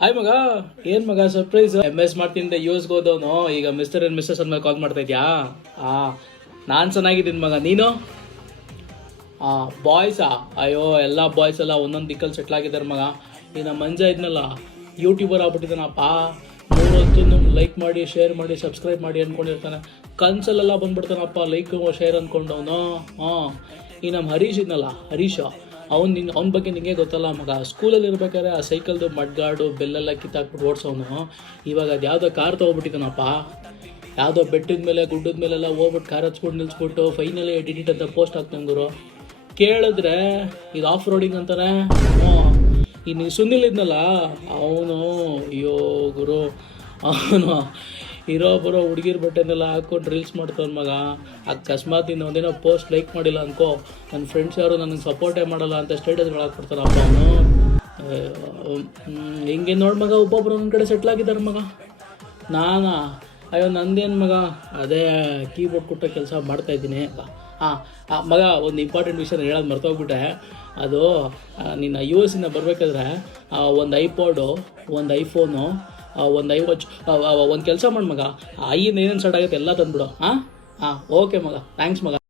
Hi ಮಗ, ಏನ್ ಮಗ ಸರ್ಪ್ರೈಸ್? MS ಮಾಡ್ತಿದ್ದೆ ಯೂಸ್ಗೆ ಹೋದವನು ಈಗ ಮಿಸ್ಟರ್ ಅಂಡ್ ಮಿಸ್ಸಸ್ ಅಂದ್ಮೇಲೆ ಕಾಲ್ ಮಾಡ್ತಾ ಇದ್ಯಾ? ನಾನು ಚೆನ್ನಾಗಿದ್ದೀನಿ ಮಗ, ನೀನು? ಬಾಯ್ಸಾ? ಅಯ್ಯೋ ಎಲ್ಲ ಬಾಯ್ಸ್ ಎಲ್ಲ ಒಂದೊಂದು ದಿಕ್ಕಲ್ಲಿ ಸೆಟ್ಲ್ ಆಗಿದ್ದಾರೆ ಮಗ. ಈ ನಮ್ಮ ಮಂಜ ಇದ್ನಲ್ಲ, ಯೂಟ್ಯೂಬರ್ ಆಗ್ಬಿಟ್ಟಿದ್ದಾನಪ್ಪ. 3 ಹೊತ್ತು ಲೈಕ್ ಮಾಡಿ, ಶೇರ್ ಮಾಡಿ, ಸಬ್ಸ್ಕ್ರೈಬ್ ಮಾಡಿ ಅಂದ್ಕೊಂಡಿರ್ತಾನೆ. ಕನ್ಸಲ್ಲೆಲ್ಲ ಬಂದ್ಬಿಡ್ತಾನಪ್ಪ ಲೈಕ್ ಶೇರ್ ಅಂದ್ಕೊಂಡವನು. ಈ ನಮ್ಮ ಹರೀಶ್ ಇದ್ನಲ್ಲ, ಹರೀಶ, ಅವನ ಬಗ್ಗೆ ನಿಮಗೆ ಗೊತ್ತಲ್ಲ ಮಗ. ಸ್ಕೂಲಲ್ಲಿ ಇರ್ಬೇಕಾದ್ರೆ ಆ ಸೈಕಲ್ದು ಮಡ್ಗಾಡು ಬೆಲ್ಲೆಲ್ಲ ಕಿತ್ತಾಕ್ಬಿಟ್ಟು ಓಡಿಸೋನು. ಇವಾಗ ಅದು ಯಾವುದೋ ಕಾರ್ ತೊಗೊಬಿಟ್ಟಿದ್ದಾನಪ್ಪ. ಯಾವುದೋ ಬೆಟ್ಟದ ಮೇಲೆ ಗುಡ್ಡದ ಮೇಲೆಲ್ಲ ಹೋಗ್ಬಿಟ್ಟು ಕಾರ್ ಹಚ್ಬಿಟ್ಟು ನಿಲ್ಸ್ಬಿಟ್ಟು ಫೈನಲಿ ಎಡಿಟ್ ಅಂತ ಪೋಸ್ಟ್ ಹಾಕ್ತಂಗುರು. ಕೇಳಿದ್ರೆ ಇದು ಆಫ್ ರೋಡಿಂಗ್ ಅಂತಾನೆ. ಇನ್ನು ಸುನಿಲ್ ಇದ್ನಲ್ಲ ಅವನು, ಅಯ್ಯೋ ಗುರು, ಅವನು ಬರೋ ಹುಡುಗಿರ್ ಬಟ್ಟೆನೆಲ್ಲ ಹಾಕ್ಕೊಂಡು ರೀಲ್ಸ್ ಮಾಡ್ತಾನೆ ಮಗ. ಅಕಸ್ಮಾತ್ ಇನ್ನು ಒಂದಿನ ಪೋಸ್ಟ್ ಲೈಕ್ ಮಾಡಿಲ್ಲ ಅನ್ಕೋ, ನನ್ನ ಫ್ರೆಂಡ್ಸ್ ಯಾರು ನನಗೆ ಸಪೋರ್ಟೇ ಮಾಡಲ್ಲ ಅಂತ ಸ್ಟೇಟಸ್ಗಳು ಹಾಕ್ಬಿಡ್ತಾರಪ್ಪ ಅವನು. ಹಿಂಗೆ ನೋಡಿ ಮಗ, ಒಬ್ಬೊಬ್ರು ಒಂದು ಕಡೆ ಸೆಟ್ಲ್ ಆಗಿದ್ದಾರೆ ಮಗ. ಅಯ್ಯೋ ನಂದೇನು ಮಗ, ಅದೇ ಕೀಬೋರ್ಡ್ ಕೊಟ್ಟ ಕೆಲಸ ಮಾಡ್ತಾಯಿದ್ದೀನಿ. ಮಗ, ಒಂದು ಇಂಪಾರ್ಟೆಂಟ್ ವಿಷಯ ಹೇಳೋದು ಮರ್ತೋಗ್ಬಿಟ್ಟೆ. ಅದು ನಿನ್ನ US ಇಂದ ಬರಬೇಕಾದ್ರೆ ಒಂದು ಐಪಾಡು, ಒಂದು ಐಫೋನು, ಒಂದು iWatch, ಒಂದು ಕೆಲಸ ಮಾಡಿ ಮಗ, ಐಯಿಂದ ಏನೇನು ಸ್ಟಾರ್ಟ್ ಆಗುತ್ತೆ ಎಲ್ಲ ತಂದುಬಿಡು. ಓಕೆ ಮಗ, ಥ್ಯಾಂಕ್ಸ್ ಮಗ.